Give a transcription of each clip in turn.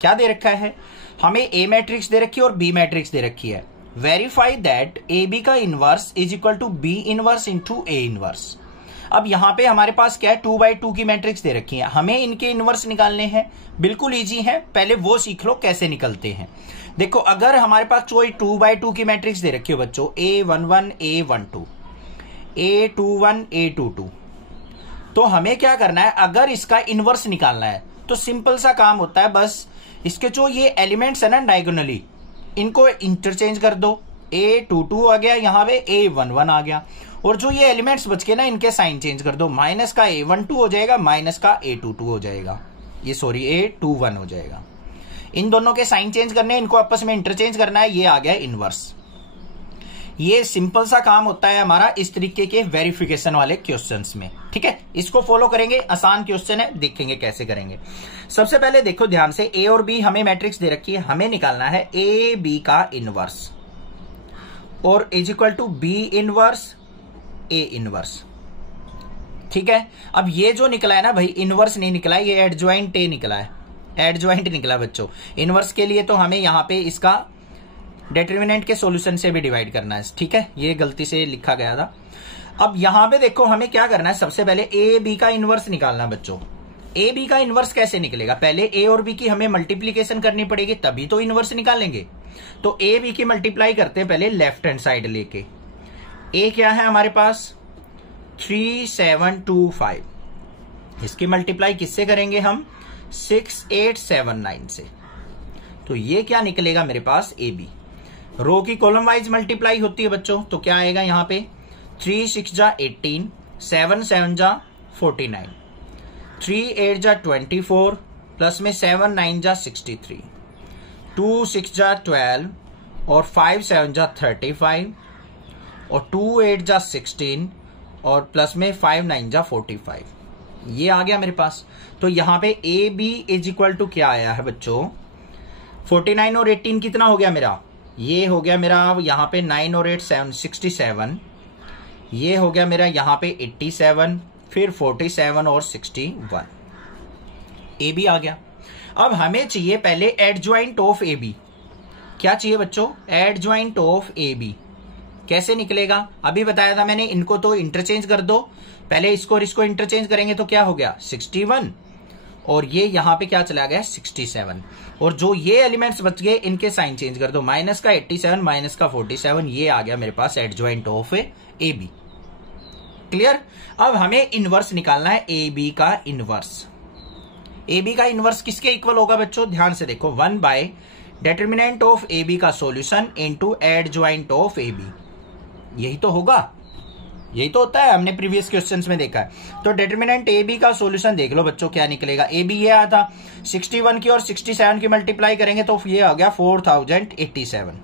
क्या दे रखा है, हमें ए मैट्रिक्स दे रखी है और बी मैट्रिक्स दे रखी है। वेरीफाई दैट ए बी का inverse is equal to B inverse into A inverse. अब यहां पे हमारे पास क्या है, 2x2 की मैट्रिक्स दे रखी है, हमें इनके इनवर्स निकालने हैं। बिल्कुल इजी है, पहले वो सीख लो कैसे निकलते हैं। देखो अगर हमारे पास कोई 2x2 की मैट्रिक्स दे रखी हो बच्चों, A11 A12 A21 A22, तो हमें क्या करना है, अगर इसका इनवर्स निकालना है तो सिंपल सा काम होता है, बस इसके जो ये एलिमेंट्स है ना डायगोनली, इनको इंटरचेंज कर दो। A22 आ गया, यहां पे A11 आ गया, और जो ये एलिमेंट्स बच के ना इनके साइन चेंज कर दो। माइनस का A12 हो जाएगा, माइनस का A22 हो जाएगा, ये सॉरी A21 हो जाएगा। इन दोनों के साइन चेंज करने, इनको आपस में इंटरचेंज करना है, ये आ गया इनवर्स। ये सिंपल सा काम होता है हमारा इस तरीके के वेरिफिकेशन वाले क्वेश्चंस में, ठीक है। इसको फॉलो करेंगे, आसान क्वेश्चन है, देखेंगे कैसे करेंगे। सबसे पहले देखो ध्यान से, ए और बी हमें मैट्रिक्स दे रखी है, हमें निकालना है ए बी का इनवर्स और is equal to B inverse A inverse, ठीक है। अब ये जो निकला है ना भाई, इनवर्स नहीं निकला है, ये एडजॉइंट ए निकला है, एडजॉइंट निकला बच्चों। इनवर्स के लिए तो हमें यहां पे इसका डिटरमिनेंट के सॉल्यूशन से भी डिवाइड करना है, ठीक है, ये गलती से लिखा गया था। अब यहां पे देखो हमें क्या करना है, सबसे पहले ए बी का इनवर्स निकालना बच्चों। ए बी का इनवर्स कैसे निकलेगा, पहले ए और बी की हमें मल्टीप्लीकेशन करनी पड़ेगी, तभी तो इनवर्स निकालेंगे। तो ए बी की मल्टीप्लाई करते हैं पहले लेफ्ट हैंड साइड लेके। ए क्या है हमारे पास 3725, इसकी मल्टीप्लाई किससे करेंगे हम, 6879 से। तो ये क्या निकलेगा मेरे पास ए बी। रो की कॉलम वाइज मल्टीप्लाई होती है बच्चों, तो क्या आएगा यहां पे 3 6 जा 18, 7 7 जा 49, 3 8 जा 24, प्लस में 7 9 जा 63, 2 6 जा 12 और 5 7 जा 35 और 2 8 जा 16 और प्लस में 5 9 जा 45। ये आ गया मेरे पास। तो यहां पे A B is equal to क्या आया है बच्चों, 49 और 18 कितना हो गया मेरा, ये हो गया मेरा यहां पे 9 और 8 7 67, ये हो गया मेरा यहां पे 87, फिर 47 और 61, ए बी आ गया। अब हमें चाहिए पहले एडजॉइंट ऑफ ए बी। क्या चाहिए बच्चों, एडजॉइंट ऑफ ए बी। कैसे निकलेगा, अभी बताया था मैंने, इनको तो इंटरचेंज कर दो, पहले इसको और इसको इंटरचेंज करेंगे तो क्या हो गया 61, और ये यहां पे क्या चला गया 67, और जो ये एलिमेंट्स बच गए इनके साइन चेंज कर दो, माइनस का 87 माइनस का 47, ये आ गया मेरे पास adjoint of A B. Clear. अब हमें इनवर्स निकालना है ए बी का इनवर्स। ए बी का इनवर्स किसके इक्वल होगा बच्चों, ध्यान से देखो, 1 by determinant of A B का solution into adjoint of A B. यही तो होगा, यही तो होता है, हमने प्रीवियस क्वेश्चंस में देखा है। तो डिटरमिनेंट ए बी का सॉल्यूशन देख लो बच्चों क्या निकलेगा। ए बी ये आया था 61 की और 67 की मल्टीप्लाई करेंगे तो ये आ गया 4087,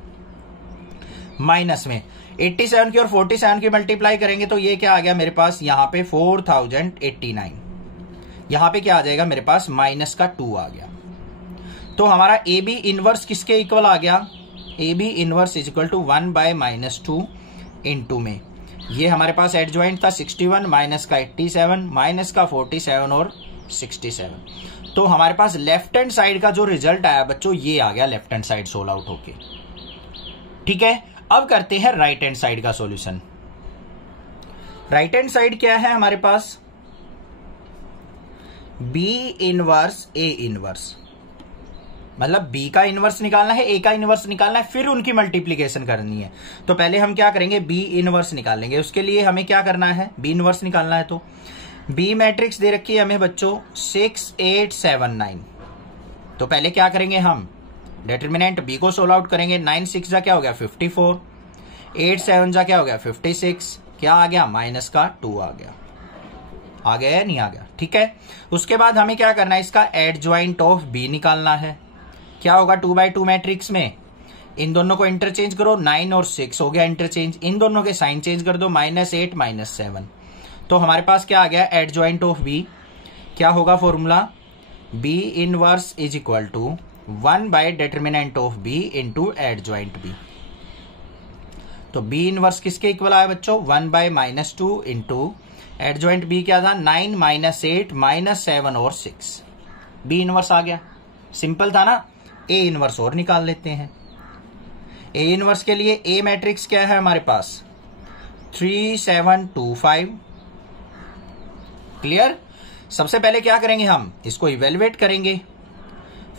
माइनस में 87 की और 47 की मल्टीप्लाई करेंगे तो ये क्या आ गया मेरे पास यहां पे 4089, यहां पे क्या आ जाएगा मेरे पास माइनस का 2 आ गया। तो हमारा ए बी इनवर्स किसके इक्वल आ गया, A B inverse is equal to 1 by -2 into में ये हमारे पास एडजॉइंट था 61 माइनस का 87 माइनस का 47 और 67। तो हमारे पास लेफ्ट हैंड साइड का जो रिजल्ट आया बच्चों ये आ गया left hand side solve out होके, ठीक है। अब करते हैं राइट हैंड साइड का सॉल्यूशन। राइट हैंड साइड क्या है हमारे पास, बी इनवर्स ए इनवर्स, मतलब बी का इनवर्स निकालना है, ए का इनवर्स निकालना है, फिर उनकी मल्टीप्लीकेशन करनी है। तो पहले हम क्या करेंगे, बी इनवर्स निकालेंगे। उसके लिए हमें क्या करना है, बी इनवर्स निकालना है। तो बी मैट्रिक्स दे रखी है हमें बच्चों 6879। तो पहले क्या करेंगे, हम डिटरमिनेंट बी को सोल्व आउट करेंगे। 9 6 जा क्या हो गया 54, 8 7 जा क्या हो गया 56, क्या आ गया माइनस का 2 आ गया या नहीं आ गया, ठीक है। उसके बाद हमें क्या करना है, इसका एडजॉइंट ऑफ बी निकालना है। क्या होगा 2x2 मैट्रिक्स में, इन दोनों को इंटरचेंज करो, 9 और 6 हो गया इंटरचेंज, इन दोनों के साइन चेंज कर दो, -8 -7। तो हमारे पास क्या आ गया एडजॉइंट ऑफ बी। क्या होगा फॉर्मूला, B inverse is equal to 1 by determinant of B into adjoint B. तो बी इनवर्स किसके इक्वल आया बच्चों, 1 बाय -2 इंटू एडजॉइंट बी क्या था 9 -8 -7 और 6, बी इनवर्स आ गया। सिंपल था ना, ए इनवर्स और निकाल लेते हैं। ए इनवर्स के लिए ए मैट्रिक्स क्या है हमारे पास 3 7 2 5। क्लियर। सबसे पहले क्या करेंगे, हम इसको इवेल्युएट करेंगे।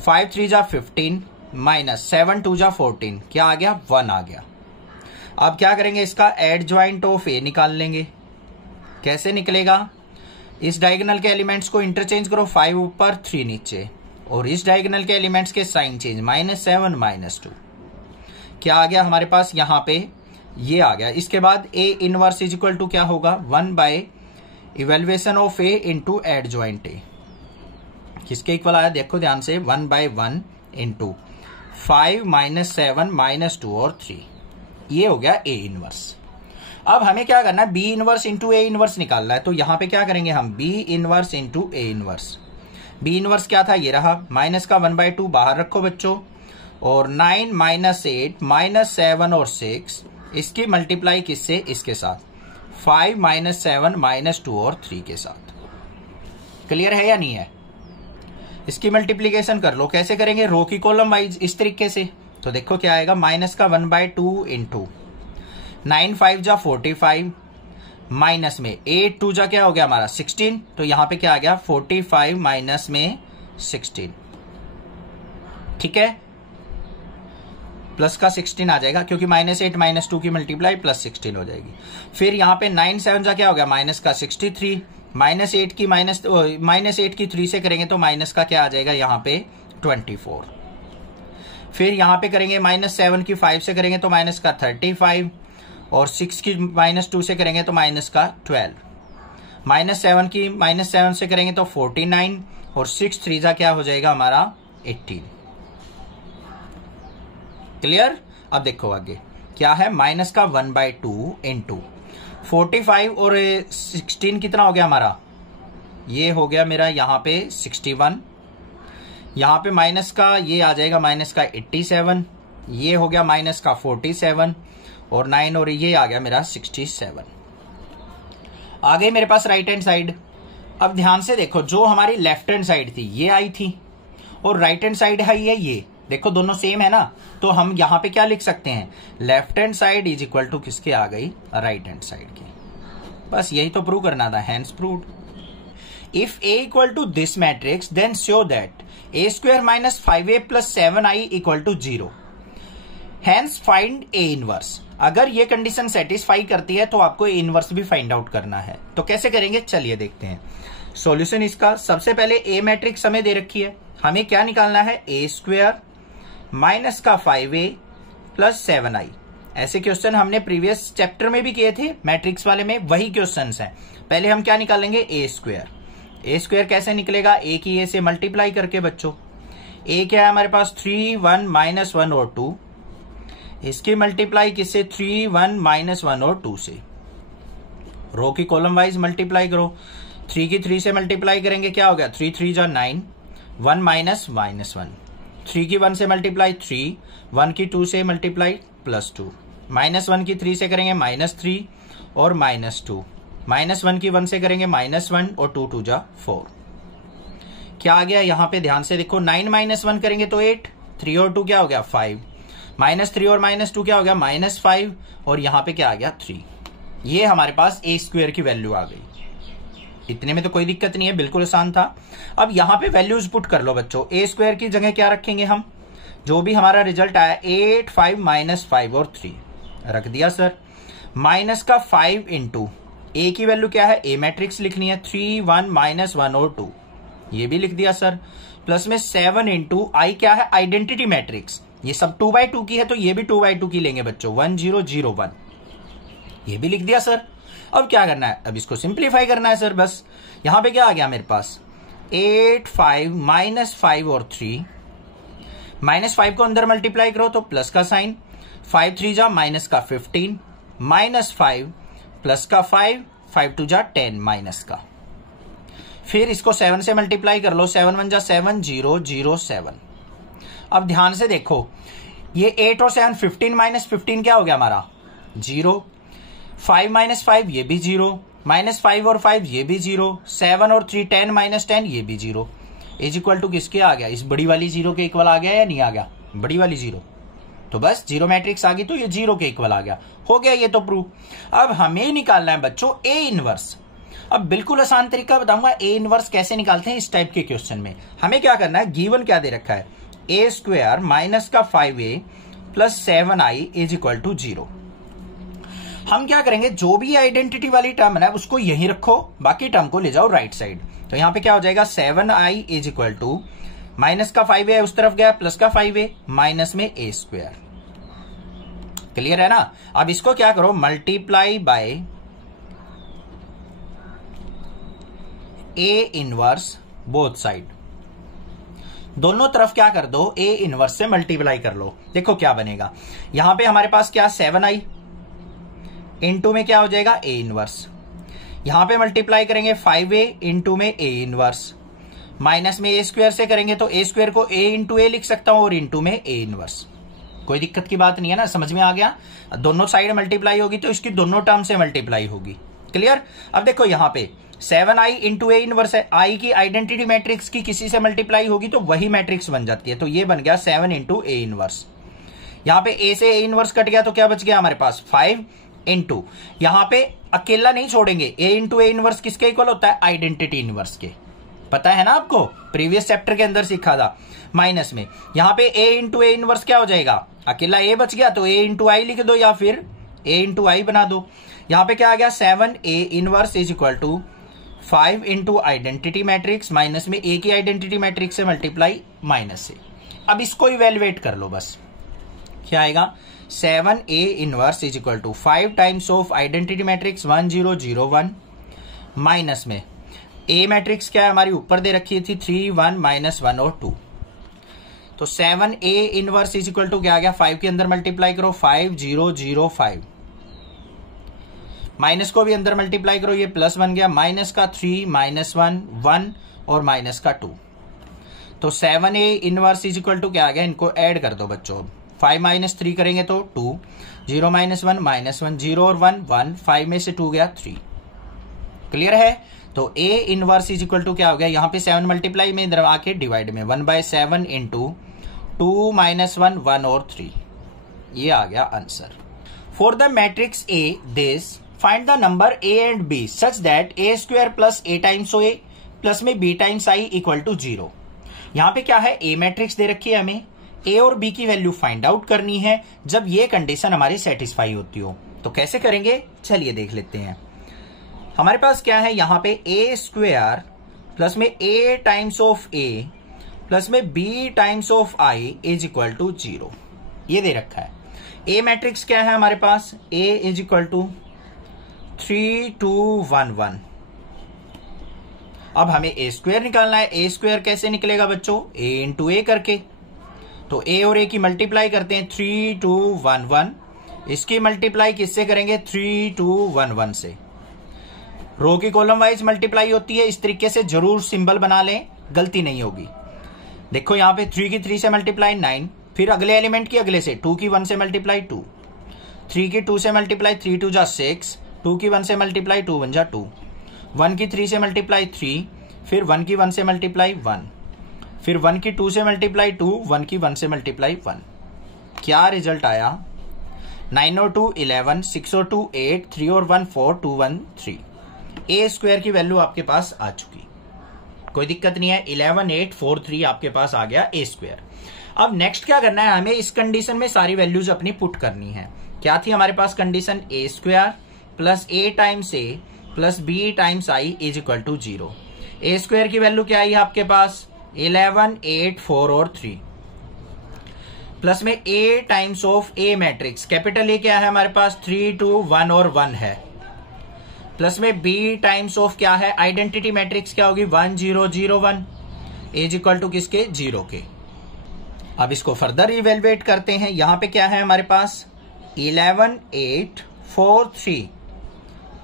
5 3 जा 15 माइनस 7 2 जा 14, क्या आ गया 1 आ गया। अब क्या करेंगे, इसका एडजॉइंट ऑफ ए निकाल लेंगे। कैसे निकलेगा, इस डायगोनल के एलिमेंट्स को इंटरचेंज करो, 5 ऊपर 3 नीचे, और इस डायगोनल के एलिमेंट्स के साइन चेंज, -7 -2, क्या आ गया हमारे पास यहाँ पे ये आ गया। इसके बाद A inverse is equal to क्या होगा 1 by evaluation of A into adjoint A. किसके इक्वल आया देखो ध्यान से, 1 बाय 1 इंटू 5 -7 -2 और 3, ये हो गया ए इनवर्स। अब हमें क्या करना है, B inverse into A inverse निकालना है। तो यहां पे क्या करेंगे हम, B inverse into A inverse. B inverse क्या था, ये रहा, माइनस का 1/2 बाहर रखो बच्चों, और 9 -8 -7 और 6, इसकी मल्टीप्लाई किससे, इसके साथ 5 -7 -2 और 3 के साथ। क्लियर है या नहीं है। इसकी मल्टीप्लीकेशन कर लो। कैसे करेंगे, रो की कॉलम वाइज इस तरीके से। तो देखो क्या आएगा, माइनस का 1/2 इंटू 9 5 जा 45, माइनस में 8 2 जा क्या हो गया हमारा 16। तो यहां पे क्या आ गया 45 माइनस में 16, ठीक है, प्लस का 16 आ जाएगा, क्योंकि -8 -2 की मल्टीप्लाई +16 हो जाएगी। फिर यहाँ पे 9 7 जा क्या हो गया माइनस का 63, -8 की 3 से करेंगे तो माइनस का क्या आ जाएगा यहाँ पे 24। फिर यहाँ पे करेंगे -7 की 5 से करेंगे तो माइनस का 35, और 6 की -2 से करेंगे तो माइनस का 12, -7 की -7 से करेंगे तो 49, और 6 3 जा क्या हो जाएगा हमारा 18। क्लियर। अब देखो आगे क्या है, माइनस का 1/2 इंटू 45 और 16 कितना हो गया हमारा, ये हो गया मेरा यहाँ पे 61, यहाँ पे माइनस का ये आ जाएगा माइनस का 87, ये हो गया माइनस का 47, और 9 और ये आ गया मेरा 67। आ गई मेरे पास राइट हैंड साइड। अब ध्यान से देखो, जो हमारी लेफ्ट हैंड साइड थी ये आई थी, और राइट हैंड साइड है ये देखो दोनों सेम है ना। तो हम यहां पे क्या लिख सकते हैं, left hand side is equal to किसके आ गई, राइट हैंड साइड की। बस यही तो प्रूव करना था, hence proved. If A equal to this matrix then show that a² - 5a + 7i = 0, hence find A inverse. अगर ये कंडीशन सेटिस्फाई करती है तो आपको ए इनवर्स भी फाइंड आउट करना है। तो कैसे करेंगे, चलिए देखते हैं सॉल्यूशन इसका। सबसे पहले ए मैट्रिक्स हमें दे रखी है, हमें क्या निकालना है, a² माइनस का 5a + 7i। ऐसे क्वेश्चन हमने प्रीवियस चैप्टर में भी किए थे, मैट्रिक्स वाले में वही क्वेश्चंस हैं। पहले हम क्या निकालेंगे, a² कैसे निकलेगा, a की a से मल्टीप्लाई करके बच्चों। a क्या है हमारे पास 3 1 -1 और 2, इसकी मल्टीप्लाई किससे 3 1 -1 और 2 से। रो की कॉलम वाइज मल्टीप्लाई करो, 3 की 3 से मल्टीप्लाई करेंगे क्या हो गया 3 3 जा 9, 1 -1, 3 की 1 से मल्टीप्लाई 3, 1 की 2 से मल्टीप्लाई +2, -1 की 3 से करेंगे -3 और -2, -1 की 1 से करेंगे -1 और 2 2 जा 4। क्या आ गया यहाँ पे ध्यान से देखो, 9 -1 करेंगे तो 8, 3 और 2 क्या हो गया 5, -3 और -2 क्या हो गया -5, और यहाँ पे क्या आ गया 3। ये हमारे पास a² की वैल्यू आ गई। इतने में तो कोई दिक्कत नहीं है, बिल्कुल आसान था। अब यहाँ पे वैल्यूज पुट कर लो बच्चों। a² की जगह क्या रखेंगे हम, जो भी हमारा रिजल्ट आया 8 5 -5 और 3 रख दिया सर। माइनस का 5 इंटू ए की वैल्यू क्या है, ए मैट्रिक्स लिखनी है 3 1 -1 और 2, ये भी लिख दिया सर। प्लस में 7 इंटू आई क्या है, आइडेंटिटी मैट्रिक्स, ये सब 2/2 की है तो ये भी 2/2 की लेंगे बच्चों, 1 0 0 1, ये भी लिख दिया सर। अब क्या करना है, अब इसको सिंप्लीफाई करना है सर। बस यहां पे क्या आ गया मेरे पास 8 5 -5 और 3, -5 को अंदर मल्टीप्लाई करो तो प्लस का साइन, 5 3 जा माइनस का 15, -5 प्लस का 5, 5 2 जा 10 माइनस का। फिर इसको 7 से मल्टीप्लाई कर लो, 7 1 जा 7 0 0 7। अब ध्यान से देखो, ये 8 और 7 15 - 15 क्या हो गया हमारा 0, 5 - 5 ये भी 0, -5 और 5 ये भी 0, 7 और 3 10 - 10 ये भी 0। इज इक्वल टू किसके आ गया, इस बड़ी वाली जीरो के इक्वल आ गया या नहीं आ गया, बड़ी वाली जीरो, तो बस जीरो मैट्रिक्स आ गई तो ये जीरो के इक्वल आ गया, हो गया ये तो प्रूफ। अब हमें निकालना है बच्चों ए इनवर्स। अब बिल्कुल आसान तरीका बताऊंगा ए इनवर्स कैसे निकालते हैं इस टाइप के क्वेश्चन में। हमें क्या करना है, गिवन क्या दे रखा है, ए स्क्वायर माइनस का 5a plus 7i is equal to 0। हम क्या करेंगे, जो भी आइडेंटिटी वाली टर्म है उसको यहीं रखो, बाकी टर्म को ले जाओ राइट साइड। तो यहां पे क्या हो जाएगा, 7i is equal to minus का 5a उस तरफ गया, प्लस का 5a, माइनस में a स्क्वायर। क्लियर है ना। अब इसको क्या करो, multiply by A inverse both side, दोनों तरफ क्या कर दो, ए इनवर्स से मल्टीप्लाई कर लो। देखो क्या बनेगा, यहां पे हमारे पास क्या 7i, इनटू में क्या हो जाएगा ए इनवर्स, यहां पे मल्टीप्लाई करेंगे 5a इनटू में ए इनवर्स, माइनस में ए स्क्वायर से करेंगे तो ए स्क्वायर को ए इंटू ए लिख सकता हूं और इंटू में ए इनवर्स। कोई दिक्कत की बात नहीं है ना, समझ में आ गया। दोनों साइड मल्टीप्लाई होगी तो इसकी दोनों टर्म से मल्टीप्लाई होगी। क्लियर। अब देखो यहां पे 7i इंटू ए इनवर्स है, आई की आइडेंटिटी मैट्रिक्स की किसी से मल्टीप्लाई होगी तो वही मैट्रिक्स बन जाती है, तो ये बन गया 7 इंटू ए इनवर्स। यहां पे ए से ए इनवर्स कट गया तो क्या बच गया हमारे पास 5 इंटू, यहां पे अकेला नहीं छोड़ेंगे, ए इंटू ए इनवर्स किसके इक्वल होता है, आइडेंटिटी इनवर्स के, पता है ना आपको, प्रीवियस चैप्टर के अंदर सीखा था। माइनस में यहां पे ए इंटू ए इनवर्स क्या हो जाएगा, अकेला ए बच गया तो ए इंटू आई लिख दो या फिर ए इंटू आई बना दो। यहां पे क्या आ गया 7a inverse is equal to 5 into identity matrix, minus में ए की आइडेंटिटी मैट्रिक्स से मल्टीप्लाई माइनस से। अब इसको इवेलुएट कर लो बस, क्या आएगा 7a inverse is equal to 5 times of identity matrix 1 0 0 1, minus में ए मैट्रिक्स क्या है हमारी ऊपर दे रखी थी 3 1 माइनस 1 और 2, तो 7a inverse is equal to क्या आ गया, 5 के अंदर मल्टीप्लाई करो 5 0 0 5, माइनस को भी अंदर मल्टीप्लाई करो, ये प्लस बन गया, माइनस का 3 माइनस 1 1 और माइनस का 2, तो 7a inverse is equal to क्या आ गया, इनको ऐड कर दो बच्चों, 5 माइनस 3 करेंगे तो 2, 0 माइनस 1 माइनस 1, 0 और 1 1, 5 में से 2 गया 3। क्लियर है। तो a inverse is equal to क्या हो गया, यहां पे 7 मल्टीप्लाई में, इधर आके डिवाइड में 1/7 इंटू 2 माइनस 1 1 और 3, ये आ गया answer. For the matrix A this find the number A and B such that A square plus A times A plus में B times I equal to 0। यहां पे क्या है, A मैट्रिक्स दे रखी है, हमें A और B की वैल्यू फाइंड आउट करनी है जब ये कंडीशन हमारी सेटिस्फाई होती हो। तो कैसे करेंगे, चलिए देख लेते हैं। हमारे पास क्या है, यहां पे A स्क्वायर प्लस में A times of A plus में B times of I is equal to 0, ये दे रखा है। A मैट्रिक्स क्या है हमारे पास, A इज इक्वल टू 3 2 1 1। अब हमें A स्क्वायर निकालना है, A स्क्वायर कैसे निकलेगा बच्चों, A इंटू A करके, तो A और A की मल्टीप्लाई करते हैं 3 2 1 1, इसकी मल्टीप्लाई किससे करेंगे 3 2 1 1 से। रो की कॉलम वाइज मल्टीप्लाई होती है, इस तरीके से जरूर सिंबल बना लें, गलती नहीं होगी। देखो यहां पे 3 की 3 से मल्टीप्लाई 9, फिर अगले एलिमेंट की अगले से 2 की 1 से मल्टीप्लाई 2, 3 की 2 से मल्टीप्लाई 3 2 जा 6, 2 की 1 से मल्टीप्लाई 2 1 जा 2, 1 की 3 से मल्टीप्लाई 3, फिर 1 की 1 से मल्टीप्लाई 1, फिर 1 की 2 से मल्टीप्लाई 2, 1 की 1 से मल्टीप्लाई 1। क्या रिजल्ट आया, 9 और 2 11, 6 और 2 8, 3 और 1 4, 2 1 3। A स्क्वायर की वैल्यू आपके पास आ चुकी, कोई दिक्कत नहीं है, 11 8 4 3 आपके पास आ गया A स्क्वायर। अब नेक्स्ट क्या करना है, हमें इस कंडीशन में सारी वैल्यूज अपनी पुट करनी है। क्या थी हमारे पास condition, A square plus A times A plus B times I is equal to 0। A square की वैल्यू क्या आई है आपके पास 11 8 4 और 3, प्लस में A times of A matrix, capital A क्या है हमारे पास 3 2 1 और 1 है, प्लस में B टाइम्स ऑफ क्या है आइडेंटिटी मैट्रिक्स क्या होगी 1 0 0 1 इज इक्वल टू किसके 0 के। अब इसको फर्दर इवेलुएट करते हैं, यहां पे क्या है हमारे पास 11 8 4 3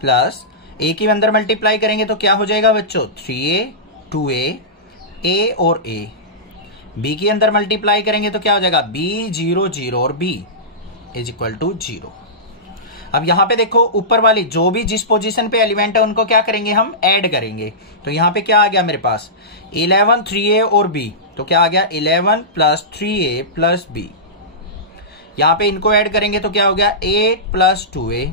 प्लस A की अंदर मल्टीप्लाई करेंगे तो क्या हो जाएगा बच्चों 3A 2A A और A, B की अंदर मल्टीप्लाई करेंगे तो क्या हो जाएगा B 0 0 और B इज इक्वल टू 0। अब यहां पे देखो ऊपर वाली जो भी जिस पोजीशन पे एलिमेंट है उनको क्या करेंगे, हम ऐड करेंगे। तो यहां पे क्या आ गया मेरे पास 11 3a और b, तो क्या आ गया 11 प्लस 3a प्लस b। यहां पे इनको ऐड करेंगे तो क्या हो गया 8 प्लस 2a,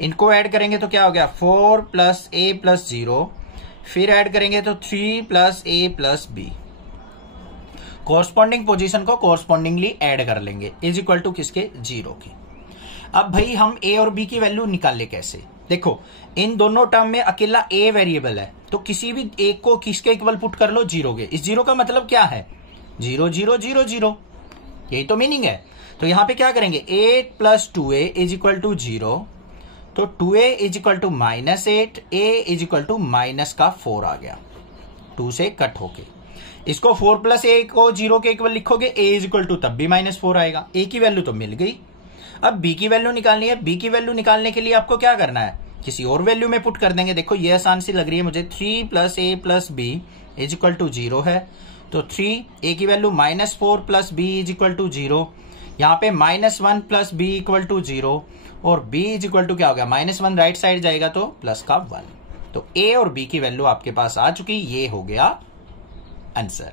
इनको ऐड करेंगे तो क्या हो गया 4 प्लस a प्लस 0, फिर ऐड करेंगे तो 3 plus a plus b। Corresponding position को कोरस्पॉन्डिंगली ऐड कर लेंगे इज इक्वल टू किसके, 0 के। अब भाई हम a और b की वैल्यू निकाल ले कैसे, देखो इन दोनों टर्म में अकेला a वेरिएबल है, तो किसी भी एक को किसके इक्वल पुट कर लो, 0 के। इस 0 का मतलब क्या है 0 0 0 0, यही तो मीनिंग है। तो यहां पे क्या करेंगे 8 plus 2a is equal to 0, तो 2a is equal to -8, a is equal to minus का 4 आ गया, 2 से कट होके। इसको 4 प्लस a को 0 के इक्वल लिखोगे, a इज इक्वल टू तब भी -4 आएगा। a की वैल्यू तो मिल गई। अब b की वैल्यू निकालनी है। b की वैल्यू निकालने के लिए आपको क्या करना है, किसी और वैल्यू में पुट कर देंगे। देखो ये आसान सी लग रही है मुझे, 3 plus a plus b is equal to 0 है, तो 3 a की value -4 plus b is equal to 0, यहाँ पे -1 प्लस b इक्वल टू 0, और b इज इक्वल टू क्या हो गया -1 राइट साइड जाएगा तो प्लस का 1। तो a और b की वैल्यू आपके पास आ चुकी, ये हो गया answer.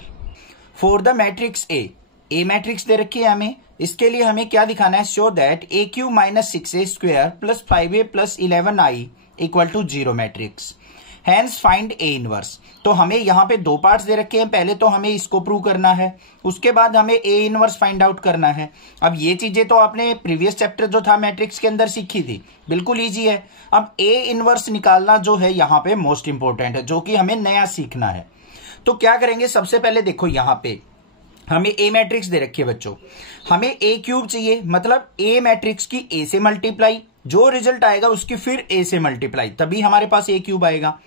For the matrix A matrix दे रखी है हमें, इसके लिए हमें क्या दिखाना है, show that a³ minus 6a square plus 5a plus 11i equal to 0 matrix, hence find a inverse. तो हमें यहाँ पे दो पार्ट्स दे रखे हैं, पहले तो हमें इसको प्रूव करना है, उसके बाद हमें a इनवर्स फाइंड आउट करना है। अब ये चीजें तो आपने प्रीवियस चैप्टर जो था मैट्रिक्स के अंदर सीखी थी, बिल्कुल ईजी है। अब a इनवर्स निकालना जो है यहाँ पे मोस्ट इंपॉर्टेंट है, जो कि हमें नया सीखना है। तो क्या करेंगे, सबसे पहले देखो यहाँ पे हमें ए मैट्रिक्स दे रखी है बच्चों, हमें a³ चाहिए, मतलब ए मैट्रिक्स की a से मल्टीप्लाई, जो रिजल्ट आएगा उसकी फिर a से मल्टीप्लाई, तभी हमारे पास a³ आएगा।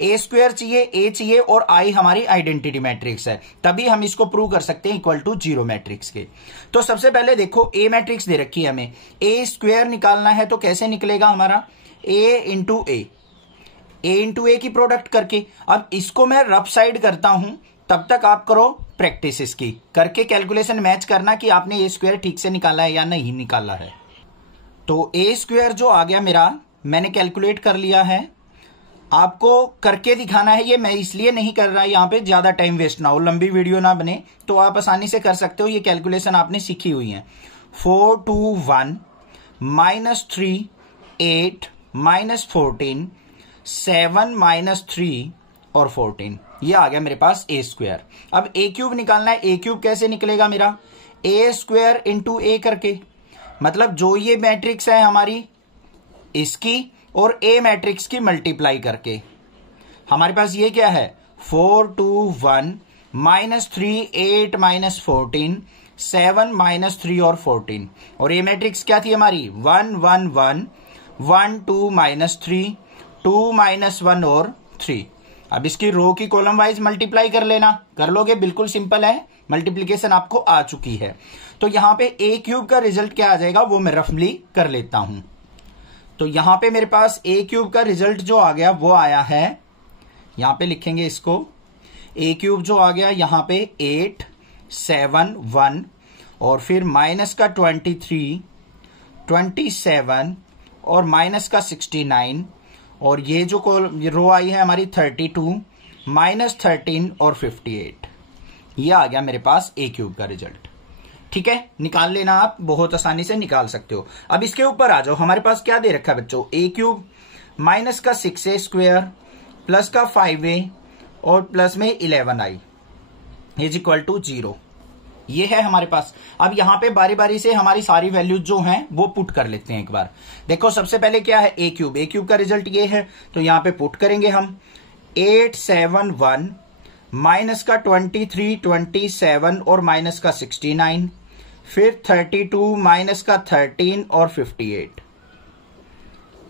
a² चाहिए, a चाहिए, और i हमारी आइडेंटिटी मैट्रिक्स है, तभी हम इसको प्रूव कर सकते हैं इक्वल टू 0 मैट्रिक्स के। तो सबसे पहले देखो a मैट्रिक्स दे रखी है हमें, a² निकालना है तो कैसे निकलेगा हमारा, a इंटू a की प्रोडक्ट करके। अब इसको मैं रफ साइड करता हूं, तब तक आप करो प्रैक्टिस इसकी करके, कैलकुलेशन मैच करना कि आपने a² ठीक से निकाला है या नहीं निकाला है। तो a² जो आ गया मेरा, मैंने कैलकुलेट कर लिया है, आपको करके दिखाना है। ये मैं इसलिए नहीं कर रहा यहाँ पे, ज्यादा टाइम वेस्ट ना हो, लंबी वीडियो ना बने, तो आप आसानी से कर सकते हो, ये कैलकुलेशन आपने सीखी हुई है। 4 2 1 -3 8 -14 7 -3 और 14, ये आ गया मेरे पास a²। अब a³ निकालना है, a³ कैसे निकलेगा मेरा, a² इंटू a करके, मतलब जो ये मैट्रिक्स है हमारी इसकी और a मैट्रिक्स की मल्टीप्लाई करके। हमारे पास ये क्या है 4 2 1 -3 8 -14 7 -3 और 14, और a मैट्रिक्स क्या थी हमारी 1 1 1 1 2 -3 2 -1 और 3। अब इसकी रो की कॉलम वाइज मल्टीप्लाई कर लेना, कर लोगे, बिल्कुल सिंपल है, मल्टीप्लीकेशन आपको आ चुकी है। तो यहां पे a³ का रिजल्ट क्या आ जाएगा वो मैं रफली कर लेता हूं। तो यहां पे मेरे पास a³ का रिजल्ट जो आ गया वो आया है, यहां पे लिखेंगे इसको, a³ जो आ गया यहां पे 8 7 1 और फिर माइनस का 23 27 और माइनस का 69, और ये जो रो आई है हमारी 32 -13 और 58, ये आ गया मेरे पास a³ का रिजल्ट। ठीक है, निकाल लेना, आप बहुत आसानी से निकाल सकते हो। अब इसके ऊपर आ जाओ, हमारे पास क्या दे रखा है बच्चों, a³ माइनस का 6a स्क्वायर प्लस का 5a और प्लस में 11i इज इक्वल टू 0, ये है हमारे पास। अब यहां पे बारी बारी से हमारी सारी वैल्यूज जो हैं वो पुट कर लेते हैं एक बार। देखो सबसे पहले क्या है a³ का रिजल्ट ये है, तो यहां पे पुट करेंगे हम 8 7 1 माइनस का 23 27 और माइनस का 69, फिर 32 माइनस का 13 और 58,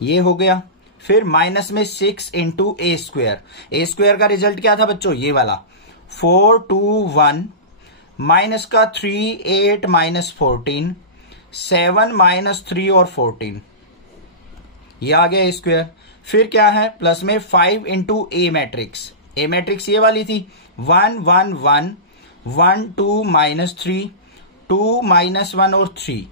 ये हो गया। फिर माइनस में 6 इंटू a² का रिजल्ट क्या था बच्चों, ये वाला 4 2 1 माइनस का 3 8 -14 7 -3 और 14, ये आ गया a²। फिर क्या है प्लस में 5 इंटू a मैट्रिक्स ये वाली थी 1 1 1 1 2 -3 2 -1 और 3,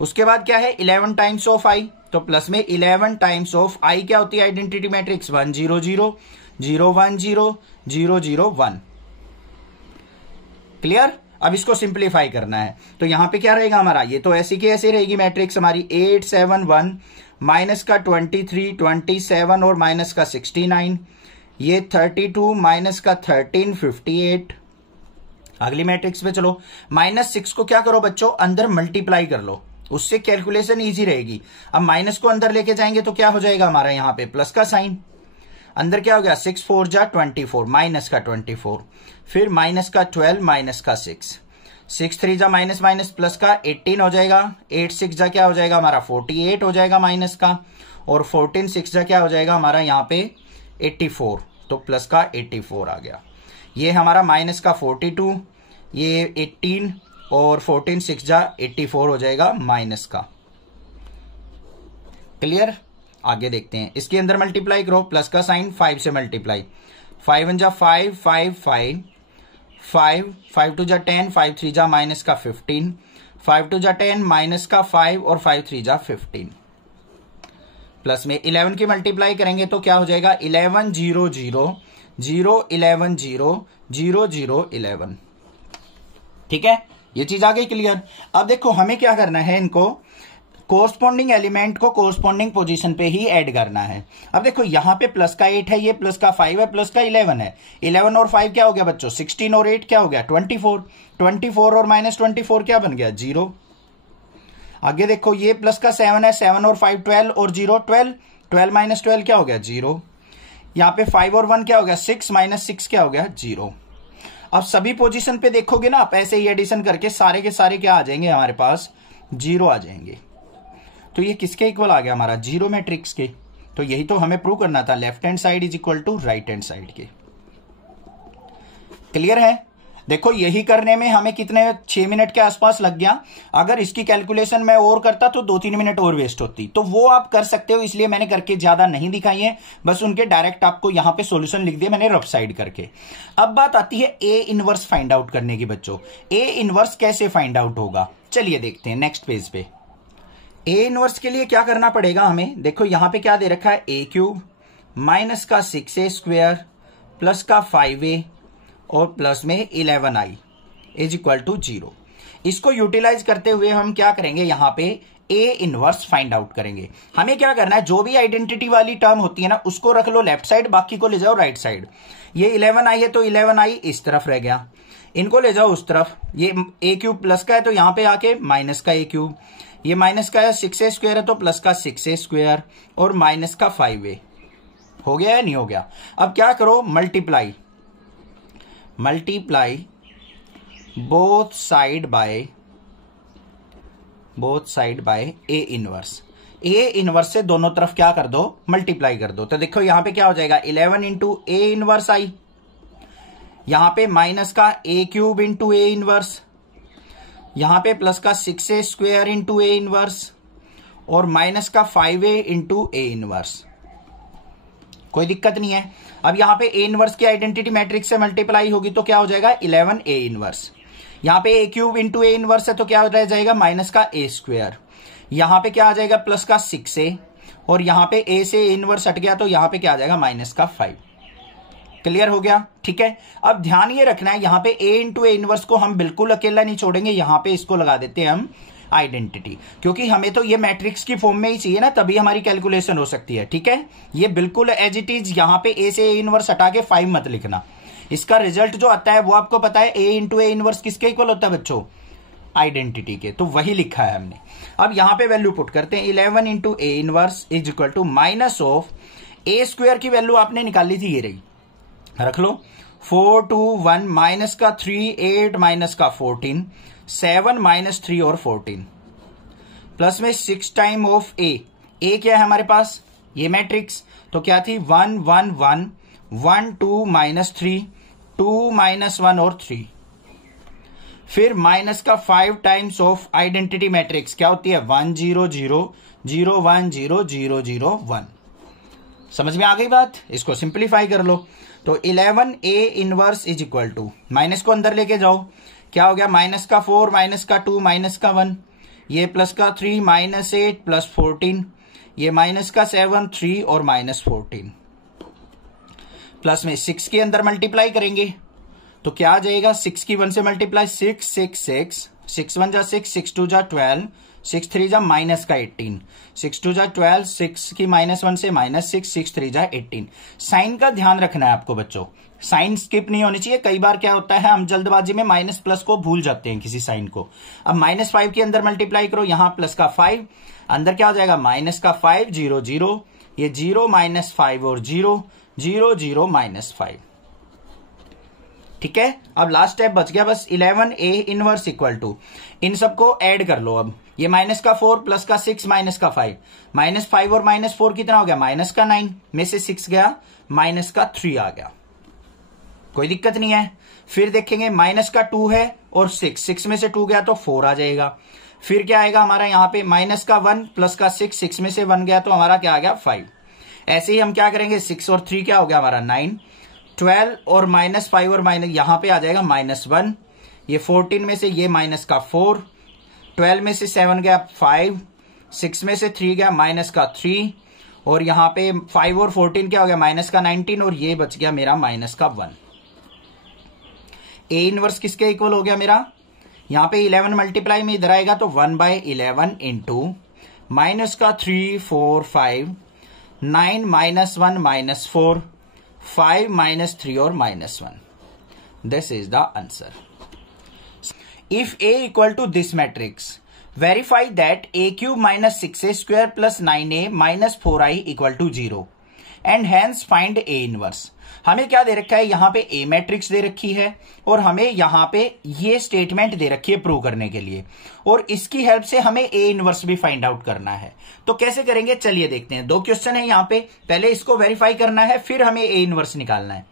उसके बाद क्या है 11 टाइम्स ऑफ आई, तो प्लस में 11 टाइम्स ऑफ आई क्या होती है आइडेंटिटी मैट्रिक्स 1 0 0 0 1 0 0 0 1। क्लियर। अब इसको सिंप्लीफाई करना है तो यहां पे क्या रहेगा हमारा, ये तो ऐसी की ऐसी रहेगी मैट्रिक्स हमारी 8 7 1 माइनस का 23 27 और माइनस का 69, ये 32 माइनस का 13 58। अगली मैट्रिक्स पे चलो, -6 को क्या करो बच्चों अंदर मल्टीप्लाई कर लो, उससे कैलकुलेशन इजी रहेगी। अब माइनस को अंदर लेके जाएंगे तो क्या हो जाएगा हमारा यहाँ पे प्लस का साइन, अंदर क्या हो गया 6 4 जा 24 माइनस का 24, फिर माइनस का 12 माइनस का 6 6 3 जा माइनस माइनस प्लस का 18 हो जाएगा, 8 6 जा क्या हो जाएगा हमारा 48 हो जाएगा माइनस का, और 14 6 जा क्या हो जाएगा हमारा यहाँ पे 84, तो प्लस का 84 आ गया। ये हमारा माइनस का 42, ये 18 और 14 6 जा 84 हो जाएगा माइनस का। क्लियर। आगे देखते हैं, इसके अंदर मल्टीप्लाई करो, प्लस का साइन 5 से मल्टीप्लाई, 5 1 जा 5 5 5 5 5 2 जा 10 5 3 जा माइनस का 15 5 2 जा 10 माइनस का 5 और 5 3 जा 15, प्लस में 11 की मल्टीप्लाई करेंगे तो क्या हो जाएगा 11 0 0 0 11 0 0 0 11। ठीक है, ये चीज आ गई क्लियर। अब देखो हमें क्या करना है, इनको कोरस्पॉन्डिंग एलिमेंट को कोरस्पॉन्डिंग पोजीशन पे ही ऐड करना है। अब देखो यहाँ पे प्लस का 8 है, ये प्लस का 5 है, प्लस का 11 है, 11 और 5 क्या हो गया बच्चों 16 और 8 क्या हो गया 24 24 और माइनस 24 क्या बन गया 0। आगे देखो ये प्लस का 7 है, 7 और 5 12 और 0 12 12 माइनस 12 क्या हो गया 0। यहाँ पे 5 और 1 क्या हो गया 6 माइनस 6 क्या हो गया 0। अब सभी पोजीशन पे देखोगे ना आप ऐसे ही एडिशन करके सारे के सारे क्या आ जाएंगे हमारे पास 0 आ जाएंगे। तो ये किसके इक्वल आ गया हमारा 0 मैट्रिक्स के। तो यही तो हमें प्रूव करना था, left hand side is equal to right hand side के। क्लियर है। देखो यही करने में हमें कितने 6 मिनट के आसपास लग गया। अगर इसकी कैलकुलेशन मैं और करता तो 2-3 मिनट और वेस्ट होती, तो वो आप कर सकते हो, इसलिए मैंने करके ज्यादा नहीं दिखाई है, बस उनके डायरेक्ट आपको यहां पे सॉल्यूशन लिख दिया मैंने रफ साइड करके। अब बात आती है ए इनवर्स फाइंड आउट करने की। बच्चों ए इनवर्स कैसे फाइंड आउट होगा, चलिए देखते हैं नेक्स्ट पेज पे। ए इनवर्स के लिए क्या करना पड़ेगा हमें, देखो यहां पे क्या दे रखा है ए क्यूब माइनस का 6a स्क्वायर प्लस का 5a और प्लस में 11i इज इक्वल टू 0। इसको यूटिलाइज करते हुए हम क्या करेंगे, यहां पे ए इनवर्स फाइंड आउट करेंगे। हमें क्या करना है, जो भी आइडेंटिटी वाली टर्म होती है ना उसको रख लो लेफ्ट साइड, बाकी को ले जाओ राइट साइड। ये 11i है तो 11i इस तरफ रह गया, इनको ले जाओ उस तरफ। ये ए क्यूब प्लस का है तो यहां पे आके माइनस का ए क्यूब, ये माइनस का है 6a स्क्वायर है तो प्लस का 6a स्क्वायर और माइनस का 5a। हो गया या नहीं हो गया। अब क्या करो, multiply both side by A inverse. A inverse से दोनों तरफ क्या कर दो, मल्टीप्लाई कर दो। तो देखो यहां पे क्या हो जाएगा 11 इंटू ए इनवर्स आई, यहां पे माइनस का ए क्यूब इंटू ए इनवर्स, यहां पे प्लस का 6a square into A inverse और माइनस का 5a इंटू ए इनवर्स। कोई दिक्कत नहीं है। अब यहां पे ए इनवर्स की आइडेंटिटी मैट्रिक्स से मल्टीप्लाई होगी तो क्या हो जाएगा 11 ए इनवर्स। यहां पे ए क्यूब इंटू ए इनवर्स है तो क्या रह जाएगा माइनस का ए स्क्वायर, यहां पे क्या आ जाएगा प्लस का 6a और यहां पे ए से ए इनवर्स हट गया तो यहां पे क्या आ जाएगा माइनस का 5। क्लियर हो गया। ठीक है, अब ध्यान ये रखना है यहां पे ए इंटू ए इनवर्स को हम बिल्कुल अकेला नहीं छोड़ेंगे, यहां पे इसको लगा देते हैं हम आइडेंटिटी, क्योंकि हमें तो ये मैट्रिक्स की फॉर्म में ही चाहिए ना, तभी हमारी कैलकुलेशन हो सकती है। ठीक है, ये बिल्कुल एज इट इज, यहां पे ए से ए इनवर्स हटा के 5 मत लिखना। इसका रिजल्ट जो आता है वो आपको पता है, ए इंटू ए इनवर्स किसके इक्वल होता है बच्चों, आइडेंटिटी के, तो वही लिखा है हमने। अब यहां पे वैल्यू पुट करते हैं, 11 into A inverse is equal to minus of A square की वैल्यू आपने निकाली थी, ये रही, रख लो 4 2 1 माइनस का 3 8 माइनस का 14 7 माइनस 3 और 14 प्लस में 6 टाइम ऑफ ए क्या है हमारे पास, ये मैट्रिक्स, तो क्या थी 1 1 1 1 2 माइनस 3 2 माइनस 1 और 3, फिर माइनस का 5 टाइम्स ऑफ आइडेंटिटी मैट्रिक्स क्या होती है 1 0 0 0 1 0 0 0 1। समझ में आ गई बात, इसको सिंप्लीफाई कर लो। तो 11 A inverse is equal to, minus को अंदर लेके जाओ, क्या हो गया माइनस का 4 माइनस का 2 माइनस का 1, ये प्लस का 3 माइनस 8 प्लस 14, ये माइनस का 7 3 और माइनस 14, प्लस में 6 के अंदर मल्टीप्लाई करेंगे तो क्या आ जाएगा, 6 की 1 से मल्टीप्लाई 6 6 6, 6 1 जा 6, 6 2 जा 12, 6 3 जा माइनस का 18, 6 2 जा 12, 6 की माइनस 1 से माइनस 6, 6 3 जा 18। साइन का ध्यान रखना है आपको बच्चों, साइन स्किप नहीं होनी चाहिए। कई बार क्या होता है हम जल्दबाजी में माइनस प्लस को भूल जाते हैं किसी साइन को। अब माइनस 5 के अंदर मल्टीप्लाई करो, यहां प्लस का 5, अंदर क्या हो जाएगा माइनस का 5 0 0, ये 0 माइनस 5 और 0 0 0 माइनस 5। ठीक है, अब लास्ट स्टेप बच गया बस 11a इनवर्स इक्वल टू, इन सबको ऐड कर लो। अब ये माइनस का 4 प्लस का 6 माइनस का 5, माइनस 5 और माइनस 4 कितना हो गया, माइनस का 9 में से 6 गया, माइनस का 3 आ गया, कोई दिक्कत नहीं है। फिर देखेंगे माइनस का 2 है और 6 में से 2 गया तो 4 आ जाएगा। फिर क्या आएगा हमारा यहाँ पे माइनस का 1 प्लस का 6 में से 1 गया तो हमारा क्या आ गया 5। ऐसे ही हम क्या करेंगे 6 और 3 क्या हो गया हमारा 9, 12 और माइनस 5 और माइनस यहां पे आ जाएगा माइनस 1, ये 14 में से ये माइनस का 4, 12 में से 7 गया 5, 6 में से 3 गया माइनस का 3 और यहां पे 5 और 14 क्या हो गया माइनस का 19 और ये बच गया मेरा माइनस का 1। ए इनवर्स किसके इक्वल हो गया मेरा, यहां पे 11 मल्टीप्लाई में इधर आएगा तो 1/11 इंटू माइनस का 3 4 5, 9 माइनस 1 माइनस 4, 5 माइनस 3 और minus 1। This is the answer. If A equal to this matrix verify that a cube minus 6a square plus 9a minus 4i equal to 0 and hence find A inverse. हमें क्या दे रखा है, यहां पे ए matrix दे रखी है और हमें यहां पे ये स्टेटमेंट दे रखी है प्रूव करने के लिए, और इसकी हेल्प से हमें ए इनवर्स भी फाइंड आउट करना है। तो कैसे करेंगे चलिए देखते हैं। 2 क्वेश्चन है यहां पे, पहले इसको वेरीफाई करना है फिर हमें ए इनवर्स निकालना है।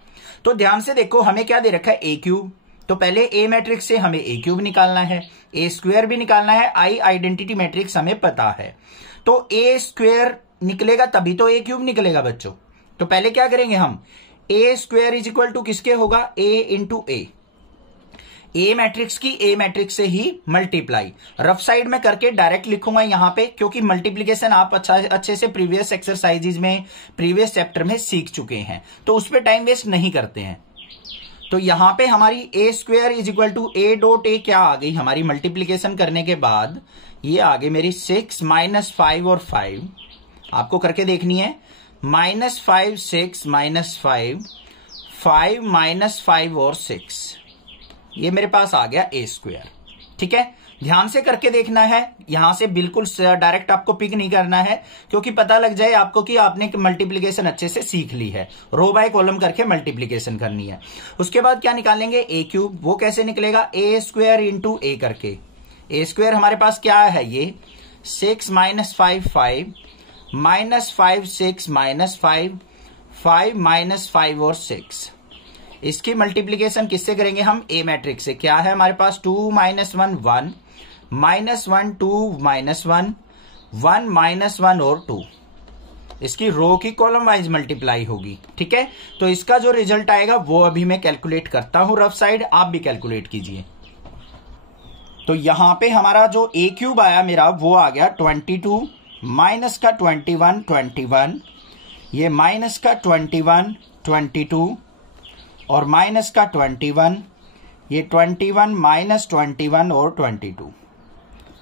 तो ध्यान से देखो हमें क्या दे रखा है ए क्यूब, तो पहले ए मैट्रिक्स से हमें ए क्यूब निकालना है, ए स्क्वायर भी निकालना है, आई आइडेंटिटी मैट्रिक्स हमें पता है। तो ए स्क्वायर निकलेगा तभी तो ए क्यूब निकलेगा बच्चों। तो पहले क्या करेंगे हम, ए स्क्वायर इज इक्वल टू किसके होगा, ए इंटू ए मैट्रिक्स की ए मैट्रिक्स से ही मल्टीप्लाई। रफ साइड में करके डायरेक्ट लिखूंगा यहां पे, क्योंकि मल्टीप्लीकेशन आप अच्छे से प्रीवियस एक्सरसाइजेज में प्रीवियस चैप्टर में सीख चुके हैं, तो उस पर टाइम वेस्ट नहीं करते हैं। तो यहां पे हमारी A square is equal to A dot A क्या आ गई हमारी मल्टीप्लीकेशन करने के बाद, ये आ गई मेरी 6 माइनस 5 और 5, आपको करके देखनी है, माइनस 5 6 माइनस 5, 5 माइनस 5 और 6, ये मेरे पास आ गया ए स्क्वायर। ठीक है, ध्यान से करके देखना है, यहां से बिल्कुल डायरेक्ट आपको पिक नहीं करना है, क्योंकि पता लग जाए आपको कि आपने मल्टीप्लिकेशन अच्छे से सीख ली है। रो बाय कॉलम करके मल्टीप्लिकेशन करनी है। उसके बाद क्या निकालेंगे ए क्यूब, वो कैसे निकलेगा, ए स्क्वायर इंटू ए करके। ए स्क्वायर हमारे पास क्या है, ये 6 माइनस 5 5, माइनस 5 6 माइनस 5, 5 माइनस 5 और 6। इसकी मल्टीप्लीकेशन किससे करेंगे हम, ए मैट्रिक्स से। क्या है हमारे पास 2 माइनस 1 1, माइनस 1 2 माइनस 1, 1 माइनस 1 और 2। इसकी रो की कॉलम वाइज मल्टीप्लाई होगी। ठीक है, तो इसका जो रिजल्ट आएगा वो अभी मैं कैलकुलेट करता हूं रफ साइड, आप भी कैलकुलेट कीजिए। तो यहां पे हमारा जो ए क्यूब आया मेरा वो आ गया 22 माइनस का 21 21, ये माइनस का 21 22 और माइनस का 21, ये 21 माइनस 21 और 22,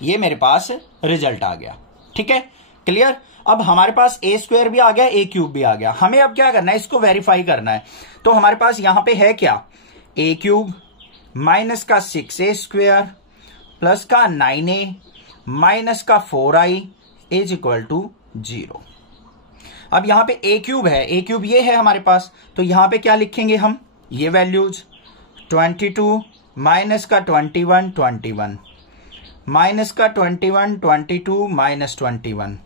ये मेरे पास रिजल्ट आ गया। ठीक है, क्लियर। अब हमारे पास ए स्क्वायर भी आ गया, ए क्यूब भी आ गया। हमें अब क्या करना है, इसको वेरीफाई करना है। तो हमारे पास यहां पे है क्या, ए क्यूब माइनस का 6a स्क्वायर प्लस का 9a माइनस का 4i इज इक्वल टू 0। अब यहां पे ए क्यूब है, ए क्यूब ये है हमारे पास, तो यहां पे क्या लिखेंगे हम, ये वैल्यूज 22 माइनस का 21 21, माइनस का 21 22 माइनस 21,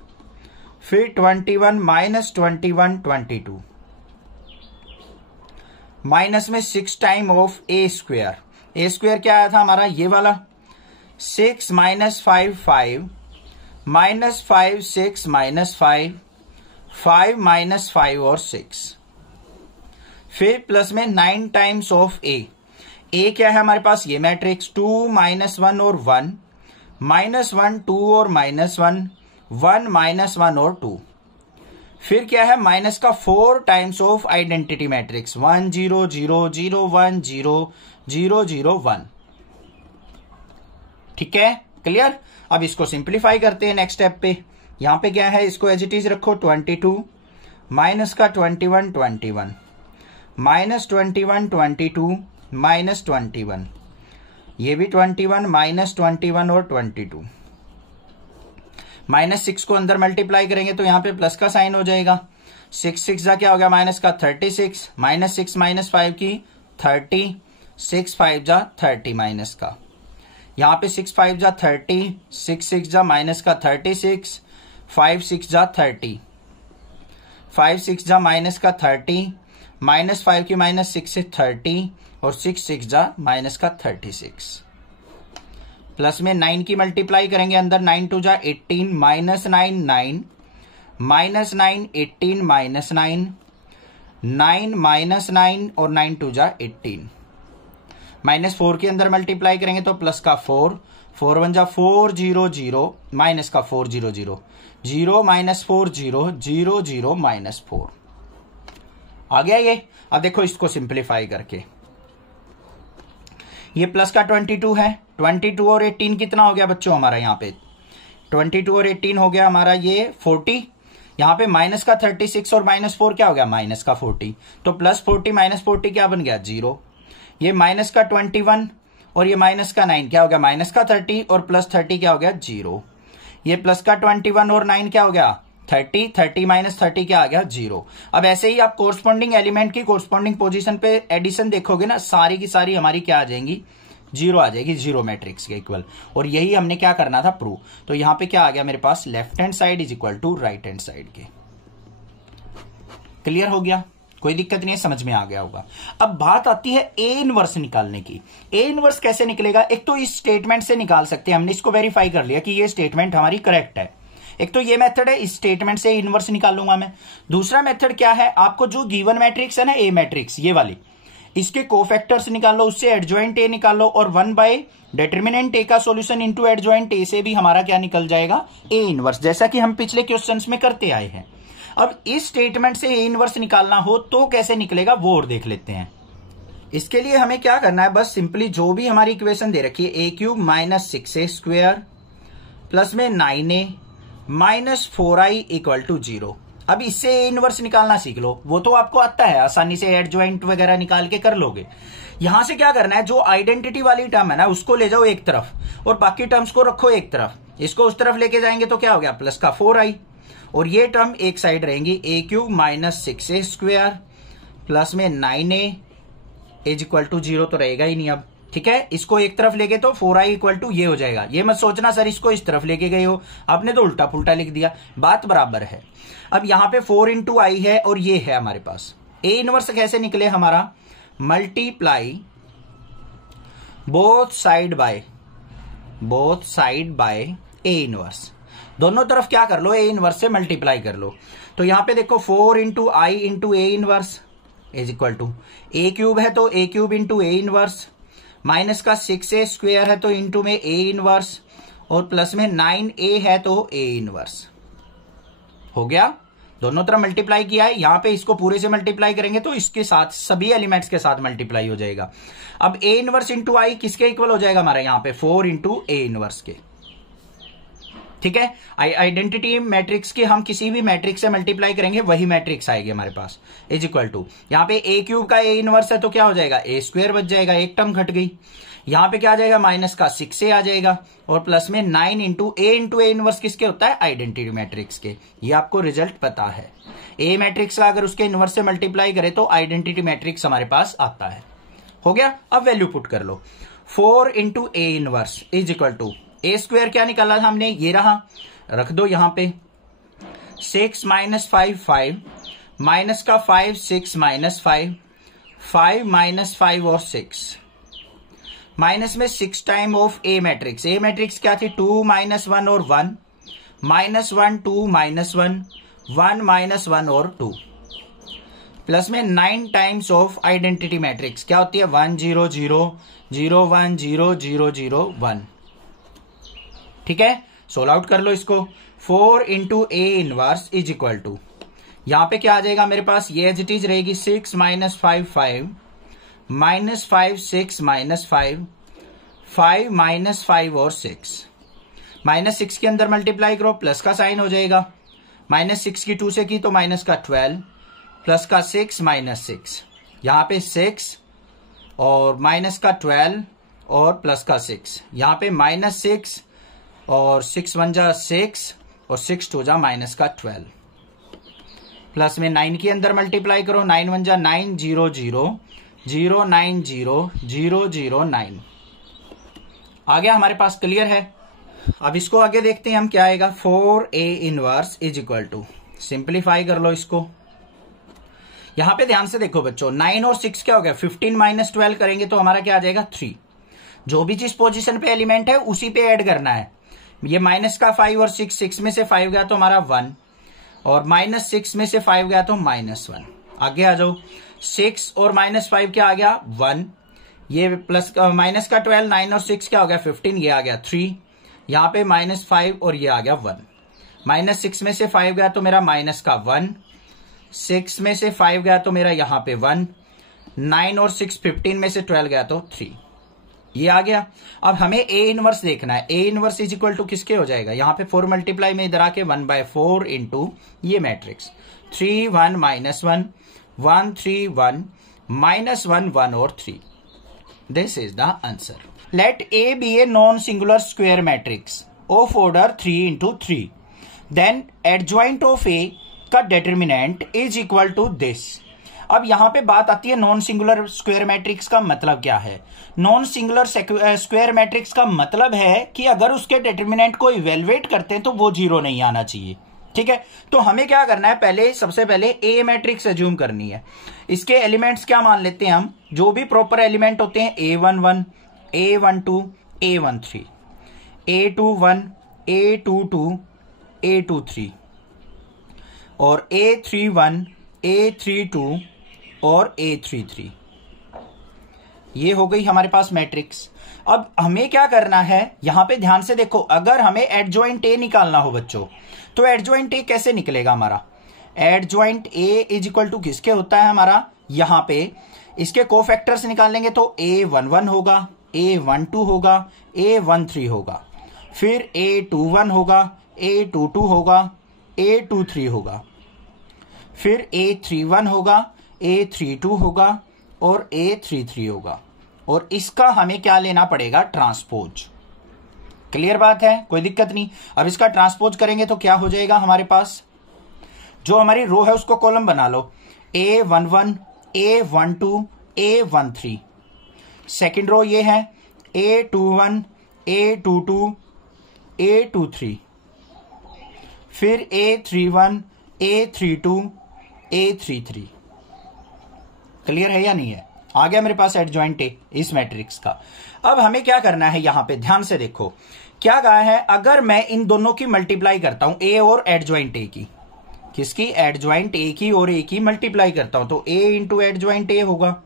फिर 21 माइनस 21 22, माइनस में 6 time of A square. A square क्या आया था हमारा, ये वाला 6 माइनस 5 5, माइनस 5 6 माइनस 5, 5 माइनस 5 और 6, फिर प्लस में 9 टाइम्स ऑफ ए। ए क्या है हमारे पास, ये मैट्रिक्स 2 माइनस 1 और 1, -1 2 और -1 1 -1 और 2। फिर क्या है, माइनस का 4 टाइम्स ऑफ आइडेंटिटी मैट्रिक्स 1 0 0 0 1 0 0 0 1। ठीक है, क्लियर। अब इसको सिंप्लीफाई करते हैं नेक्स्ट स्टेप पे। यहां पे क्या है, इसको एज इट इज रखो 22 माइनस का 21 21 माइनस 21 22 माइनस 21, ये भी 21 माइनस 21 और 22। -6 को अंदर मल्टीप्लाई करेंगे तो यहां पे प्लस का साइन हो जाएगा। 6 6 जा क्या हो गया, माइनस का 36, -6 -5 की 30, 6 5 जा 30 माइनस का, यहां पे 6 5 जा 30, 6 6 जा माइनस का 36, 5 6 जा 30, 5 6 जा माइनस का 30, -5 की -6 से 30 और 6 6 जा माइनस का 36। प्लस में 9 की मल्टीप्लाई करेंगे अंदर, 9 2 जा 18 -9 9 -9 18 -9 9 -9 और 9 2 जा 18। -4 के अंदर मल्टीप्लाई करेंगे तो प्लस का 4 4 1 जा 4 0 0 माइनस का 4 0 0 0 -4 0 0 0 -4 आ गया ये। अब देखो इसको सिंप्लीफाई करके, ये प्लस का 22 है, 22 और 18 कितना हो गया बच्चों हमारा, यहाँ पे 22 और 18 हो गया हमारा ये 40। यहाँ पे माइनस का 36 और -4 क्या हो गया, माइनस का 40, तो +40 -40 क्या बन गया 0। ये माइनस का 21 और ये माइनस का 9 क्या हो गया, माइनस का 30 और +30 क्या हो गया 0। ये प्लस का 21 और 9 क्या हो गया 30, 30 -30 क्या आ गया 0। अब ऐसे ही आप कोरस्पॉन्डिंग एलिमेंट की कोरस्पॉन्डिंग पोजीशन पे एडिशन देखोगे ना, सारी की सारी हमारी क्या आ जाएंगी, 0 आ जाएगी, 0 मैट्रिक्स के इक्वल। और यही हमने क्या करना था, प्रूव। तो यहां पे क्या आ गया मेरे पास, left hand side is equal to right hand side के। क्लियर हो गया, कोई दिक्कत नहीं है, समझ में आ गया होगा। अब बात आती है ए इनवर्स निकालने की। ए इनवर्स कैसे निकलेगा, एक तो इस स्टेटमेंट से निकाल सकते हैं, हमने इसको वेरीफाई कर लिया कि ये स्टेटमेंट हमारी करेक्ट है। एक तो ये मेथड है, इस स्टेटमेंट से इनवर्स निकाल लूंगा मैं। दूसरा मेथड क्या है, आपको जो गिवन मैट्रिक्स है ना, ए मैट्रिक्स ये वाली, इसके कोफैक्टर्स निकाल लो, उससे एडजॉइंट ए निकाल लो, और 1 बाय डिटर्मिनेंट ए का सॉल्यूशन इनटू एडजॉइंट ए से भी हमारा क्या निकल जाएगा, ए इनवर्स, जैसा कि हम पिछले क्वेश्चंस में करते आए हैं। अब इस स्टेटमेंट से ए इनवर्स निकालना हो तो कैसे निकलेगा वो और देख लेते हैं। इसके लिए हमें क्या करना है, बस सिंपली जो भी हमारी इक्वेशन दे रखी है, a³ - 6a² प्लस में 9a -4i = 0। अब इससे ए इनवर्स निकालना सीख लो, वो तो आपको आता है, आसानी से एडजॉइंट वगैरह निकाल के कर लोगे। यहां से क्या करना है, जो आइडेंटिटी वाली टर्म है ना उसको ले जाओ एक तरफ और बाकी टर्म्स को रखो एक तरफ। इसको उस तरफ लेके जाएंगे तो क्या हो गया, प्लस का 4i, और ये टर्म एक साइड रहेंगी, a³ - 6a² प्लस में 9a = 0 तो रहेगा ही नहीं अब। ठीक है, इसको एक तरफ लेके तो 4i = ये हो जाएगा। ये मत सोचना सर इसको इस तरफ लेके गए हो, आपने तो उल्टा पुल्टा लिख दिया, बात बराबर है। अब यहां पे 4 × i है और ये है हमारे पास। ए इनवर्स कैसे निकले हमारा, multiply both side by A inverse, दोनों तरफ क्या कर लो, ए इनवर्स से मल्टीप्लाई कर लो। तो यहां पे देखो 4 × i × ए इनवर्स = a³ है तो a³ × ए इनवर्स, माइनस का 6a² है तो इंटू में ए इनवर्स, और प्लस में 9a है तो ए इनवर्स। हो गया, दोनों तरफ मल्टीप्लाई किया है। यहां पे इसको पूरे से मल्टीप्लाई करेंगे तो इसके साथ सभी एलिमेंट्स के साथ मल्टीप्लाई हो जाएगा। अब ए इनवर्स × i किसके इक्वल हो जाएगा हमारा, यहां पे 4 × ए इनवर्स के। ठीक है, आइडेंटिटी मैट्रिक्स के हम किसी भी मैट्रिक्स से मल्टीप्लाई करेंगे वही मैट्रिक्स आएगी हमारे पास, = यहां पे a³ का ए इनवर्स है तो क्या हो जाएगा, a² बच जाएगा, एक टर्म घट गई। यहां पे क्या आ जाएगा, माइनस का 6a आ जाएगा, और प्लस में 9 × a इनवर्स किसके होता है, आइडेंटिटी मैट्रिक्स के। ये आपको रिजल्ट पता है, ए मैट्रिक्स का अगर उसके इनवर्स से मल्टीप्लाई करे तो आइडेंटिटी मैट्रिक्स हमारे पास आता है। हो गया, अब वैल्यू पुट कर लो, 4 × ए इनवर्स = a² क्या निकाला था हमने, ये रहा, रख दो यहां पे। 6 - 5 5, माइनस का 5 6 - 5 5 - 5 और 6, माइनस में 6 time of A matrix. A matrix क्या थी, 2 - 1 और 1, -1 2 -1 1 -1 और 2, प्लस में 9 टाइम्स ऑफ आइडेंटिटी मैट्रिक्स क्या होती है, 1 0 0 0 1 0 0 0 1। ठीक है, सोल्व आउट कर लो इसको। 4 into A inverse is equal to, यहां पे क्या आ जाएगा मेरे पास, ये एज इट इज रहेगी 6 माइनस 5 5 माइनस 5 6 माइनस 5 5 माइनस 5 और 6 माइनस 6 के अंदर मल्टीप्लाई करो, प्लस का साइन हो जाएगा, माइनस 6 की 2 से की तो माइनस का 12 प्लस का 6 माइनस 6, यहाँ पे 6 और माइनस का 12 और प्लस का 6, यहाँ पे माइनस 6 और 6 1 जा 6 और 6 2 जा माइनस का 12, प्लस में 9 के अंदर मल्टीप्लाई करो, 9 1 जा 9 0 0 0 9 0 0 0 9 आ गया हमारे पास, क्लियर है। अब इसको आगे देखते हैं हम क्या आएगा, 4a inverse is equal to, simplify कर लो इसको। यहां पे ध्यान से देखो बच्चों, 9 और 6 क्या हो गया, 15 माइनस 12 करेंगे तो हमारा क्या आ जाएगा 3। जो भी जिस पोजीशन पे एलिमेंट है उसी पे ऐड करना है। ये माइनस का 5 और 6 में से 5 गया तो हमारा 1 और माइनस 6 में से 5 गया तो माइनस 1। आगे आ जाओ, 6 और माइनस 5 क्या आ गया 1, ये प्लस माइनस का 12, 9 और 6 क्या हो गया 15, ये आ गया 3, यहाँ पे माइनस 5 और ये आ गया 1, माइनस 6 में से 5 गया तो मेरा माइनस का 1, 6 में से 5 गया तो मेरा यहाँ पे 1, 9 और 6 15 में से 12 गया तो 3, ये आ गया। अब हमें ए इनवर्स देखना है, A inverse is equal to किसके हो जाएगा, यहाँ पे 4 मल्टीप्लाई में इधर आके 1/4 इंटू ये मैट्रिक्स 3 1 माइनस 1 1 3 1 माइनस 1 1 और 3, this is the answer. Let A be a non-singular square matrix of order 3 into 3. Then adjoint of A का determinant is equal to this. अब यहां पे बात आती है नॉन सिंगुलर स्क्वायर मैट्रिक्स का मतलब क्या है। नॉन सिंगुलर स्क्वायर मैट्रिक्स का मतलब है कि अगर उसके डिटरमिनेंट को इवेलुएट करते हैं तो वो 0 नहीं आना चाहिए, ठीक है। तो हमें क्या करना है, पहले सबसे पहले ए मैट्रिक्स एज्यूम करनी है। इसके एलिमेंट्स क्या मान लेते हैं हम, जो भी प्रॉपर एलिमेंट होते हैं, A11 A12 A13 A21 A22 A23 और A31 A32 और A33, ये हो गई हमारे पास मैट्रिक्स। अब हमें क्या करना है, यहां पे ध्यान से देखो, अगर हमें एडजॉइंट ए निकालना हो बच्चों, तो एडजॉइंट ए कैसे निकलेगा हमारा, adjoint A is equal to किसके होता है हमारा, यहां पे इसके कोफैक्टर्स निकालेंगे तो A11 होगा, A12 होगा, A13 होगा, फिर A21 होगा, A22 होगा, A23 होगा, फिर A31 होगा, A32 होगा और A33 होगा, और इसका हमें क्या लेना पड़ेगा, ट्रांसपोज। क्लियर बात है, कोई दिक्कत नहीं। अब इसका ट्रांसपोज करेंगे तो क्या हो जाएगा हमारे पास, जो हमारी रो है उसको कॉलम बना लो, A11 A12 A13, second row ये है A21 A22 A23, फिर A31 A32 A33। क्लियर है या नहीं है, आ गया मेरे पास एडजॉइंट ए इस मैट्रिक्स का। अब हमें क्या करना है, यहां पे ध्यान से देखो क्या कहा है, अगर मैं इन दोनों की मल्टीप्लाई करता हूं, ए और एडजॉइंट ए की, किसकी, एडजॉइंट ए की और ए की मल्टीप्लाई करता हूं, तो ए इंटू एडजॉइंट ए होगा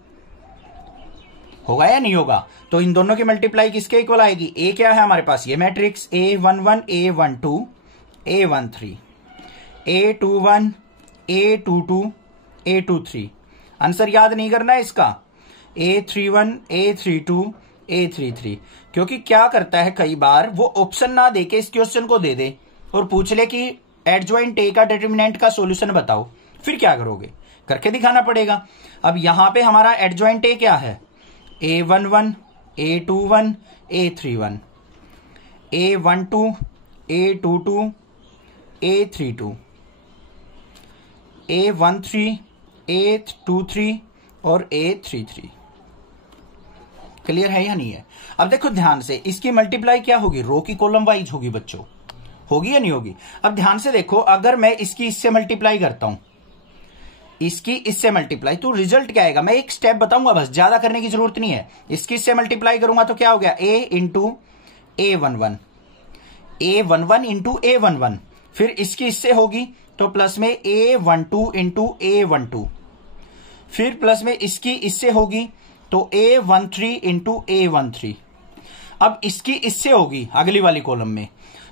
या नहीं होगा। तो इन दोनों की मल्टीप्लाई किसके इक्वल आएगी, ए क्या है हमारे पास, ये matrix A11 A12 A13 A21 A22 A23। Answer याद नहीं करना है इसका, A31 A32 A33, क्योंकि क्या करता है कई बार वो ऑप्शन ना देके इस क्वेश्चन को दे दे और पूछ ले कि एडजॉइंट ए का डिटरमिनेंट का सॉल्यूशन बताओ, फिर क्या करोगे, करके दिखाना पड़ेगा। अब यहां पे हमारा एडजॉइंट ए क्या है, A11 A21 A31 A12 A22 A32 A13 A23 और A33। क्लियर है या नहीं है। अब देखो ध्यान से, इसकी मल्टीप्लाई क्या होगी, रो की कॉलम वाइज होगी बच्चों, होगी या नहीं होगी। अब ध्यान से देखो, अगर मैं इसकी इससे मल्टीप्लाई करता हूं, इसकी इससे मल्टीप्लाई, तो रिजल्ट क्या आएगा, मैं एक स्टेप बताऊंगा बस, ज्यादा करने की जरूरत नहीं है। इसकी इससे मल्टीप्लाई करूंगा तो क्या हो गया, A into A11 A11 into A11, फिर इसकी इससे होगी तो प्लस में A12 इंटू A12, फिर प्लस में इसकी इससे होगी तो A13 इंटू A13। अब इसकी इससे होगी अगली वाली कॉलम में,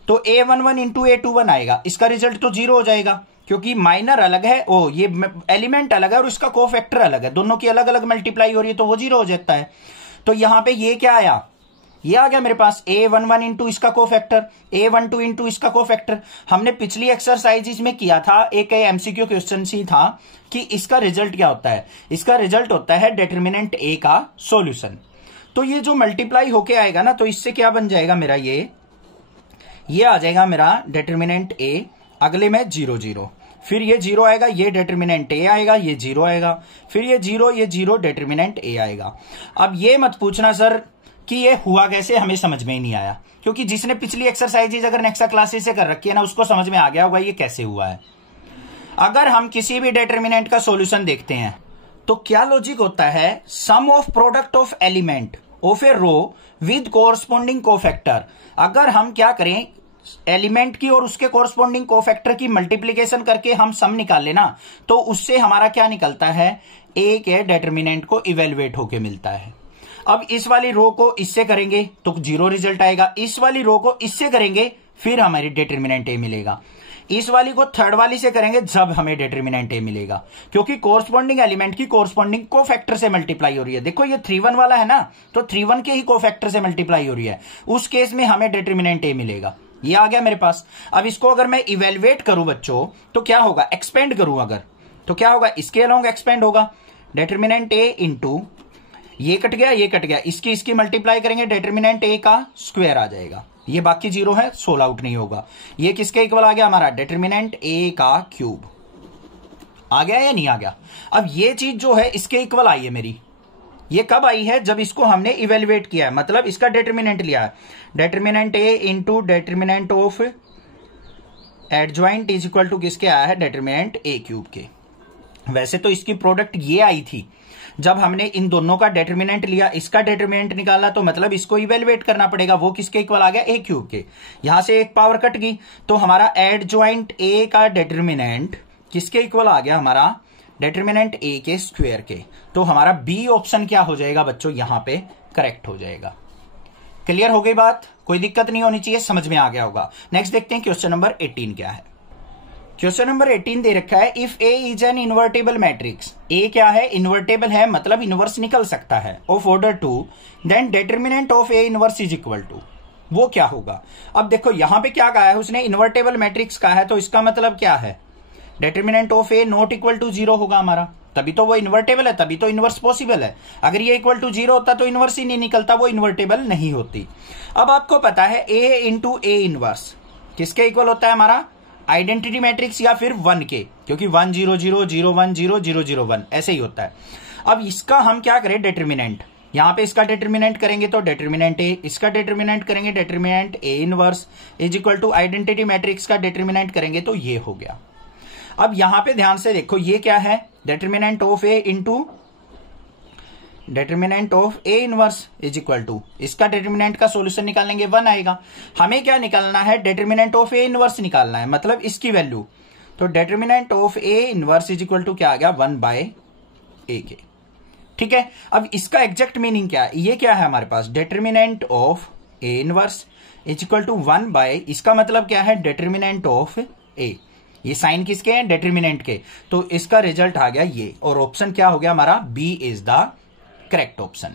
तो A11 इंटू A21 आएगा, इसका रिजल्ट तो 0 हो जाएगा क्योंकि माइनर अलग है, ये एलिमेंट अलग है और इसका कोफैक्टर अलग है, दोनों की अलग अलग मल्टीप्लाई हो रही है तो वो 0 हो जाता है। तो यहां पे ये क्या आया, ये आ गया मेरे पास A11 इंटू इसका कोफैक्टर, A12 इंटू इसका कोफैक्टर। हमने पिछली एक्सरसाइज में किया था, एक MCQ क्वेश्चन ही था कि इसका रिजल्ट क्या होता है, इसका रिजल्ट होता है डिटर्मिनेंट A का सॉल्यूशन। तो ये जो मल्टीप्लाई होके आएगा ना, तो इससे क्या बन जाएगा मेरा, ये आ जाएगा मेरा डिटर्मिनेंट A, अगले में 0 0, फिर ये 0 आएगा, ये डिटर्मिनेंट A आएगा, ये 0 आएगा, फिर ये 0 डिटर्मिनेंट A आएगा। अब ये मत पूछना सर कि ये हुआ कैसे, हमें समझ में ही नहीं आया, क्योंकि जिसने पिछली एक्सरसाइजेज अगर नेक्स्ट क्लासेस से कर रखी है ना, उसको समझ में आ गया होगा ये कैसे हुआ है। अगर हम किसी भी डिटर्मिनेंट का सॉल्यूशन देखते हैं तो क्या लॉजिक होता है, sum of product of element of A row with corresponding cofactor. अगर हम क्या करें, एलिमेंट की और उसके कोरस्पॉन्डिंग कोफैक्टर की मल्टीप्लीकेशन करके हम सम निकाल लेना, तो उससे हमारा क्या निकलता है, ए के डिटर्मिनेंट को इवेल्युएट होके मिलता है। अब इस वाली रो को इससे करेंगे तो 0 रिजल्ट आएगा, इस वाली रो को इससे करेंगे फिर हमारी डिटर्मिनेंट ए मिलेगा, इस वाली को थर्ड वाली से करेंगे जब हमें डिटर्मिनेंट ए मिलेगा, क्योंकि कोरस्पॉन्डिंग एलिमेंट की कोरस्पॉन्डिंग कोफैक्टर से मल्टीप्लाई हो रही है। देखो ये 3 1 वाला है ना, तो 3 1 के ही कोफैक्टर से मल्टीप्लाई हो रही है, उस केस में हमें डिटर्मिनेंट ए मिलेगा। ये आ गया मेरे पास। अब इसको अगर मैं इवेल्युएट करूं बच्चों तो क्या होगा, एक्सपेंड करूं अगर, तो क्या होगा, इसके अलोंग एक्सपेंड होगा, डिटर्मिनेंट ए इंटू ये कट गया, ये कट गया, इसकी मल्टीप्लाई करेंगे, डिटर्मिनेंट ए का स्क्वायर आ जाएगा, ये बाकी 0 है, सोल्व आउट नहीं होगा। ये किसके इक्वल आ गया हमारा, डिटर्मिनेंट ए का क्यूब आ गया या नहीं आ गया। अब ये चीज जो है इसके इक्वल आई है मेरी, ये कब आई है, जब इसको हमने इवेल्युएट किया है, मतलब इसका डिटर्मिनेंट लिया है, determinant A into determinant of adjoint is equal to किसके आया है, डिटर्मिनेंट ए क्यूब के। वैसे तो इसकी प्रोडक्ट ये आई थी, जब हमने इन दोनों का डिटर्मिनेंट लिया, इसका डिटर्मिनेंट निकाला, तो मतलब इसको इवेल्युएट करना पड़ेगा, वो किसके इक्वल आ गया, ए क्यूब के। यहां से एक पावर कट गई, तो हमारा एडजॉइंट ए का डिटर्मिनेंट किसके इक्वल आ गया, हमारा डिटर्मिनेंट ए के स्क्वायर के। तो हमारा बी ऑप्शन क्या हो जाएगा बच्चों, यहां पे करेक्ट हो जाएगा। क्लियर हो गई बात, कोई दिक्कत नहीं होनी चाहिए, समझ में आ गया होगा। नेक्स्ट देखते हैं क्वेश्चन नंबर 18 क्या है। क्वेश्चन नंबर 18 दे रखा है, if A is an invertible matrix, A क्या है, इन्वर्टेबल है, मतलब इनवर्स निकल सकता है, of order 2, then determinant of A inverse is equal to, वो क्या होगा। अब देखो यहां पे क्या कहा है उसने, इन्वर्टेबल मैट्रिक्स कहा है, तो इसका मतलब क्या है, determinant of A not equal to 0 होगा हमारा, तभी तो वो इन्वर्टेबल है, तभी तो इनवर्स पॉसिबल है। अगर ये इक्वल टू 0 होता तो इनवर्स ही नहीं निकलता, वो इन्वर्टेबल नहीं होती। अब आपको पता है ए इंटू ए इनवर्स किसके इक्वल होता है, हमारा आइडेंटिटी मैट्रिक्स या फिर 1 के, क्योंकि 1 0 0 0 1 0 0 0 1 ऐसे ही होता है। अब इसका हम क्या करें, डिटर्मिनेंट, यहां पे इसका डिटर्मिनेंट करेंगे तो डिटर्मिनेंट ए, इसका डिटर्मिनेंट करेंगे determinant A inverse is equal to identity matrix का डिटर्मिनेंट करेंगे तो ये हो गया। अब यहां पे ध्यान से देखो, ये क्या है, determinant of A into determinant of A inverse is equal to, इसका डिटर्मिनेंट का सॉल्यूशन निकालेंगे 1 आएगा। हमें क्या निकालना है, डिटर्मिनेंट ऑफ ए इनवर्स निकालना है, मतलब इसकी वैल्यू, तो determinant of A inverse is equal to क्या आ गया, 1 बाय ए के। ठीक है, अब इसका एग्जैक्ट मीनिंग क्या है, ये क्या है हमारे पास, determinant of A inverse is equal to 1 by, इसका मतलब क्या है, डिटर्मिनेंट ऑफ ए, ये साइन किसके हैं, डिटर्मिनेंट के, तो इसका रिजल्ट आ गया ये, और ऑप्शन क्या हो गया हमारा, B is the correct option.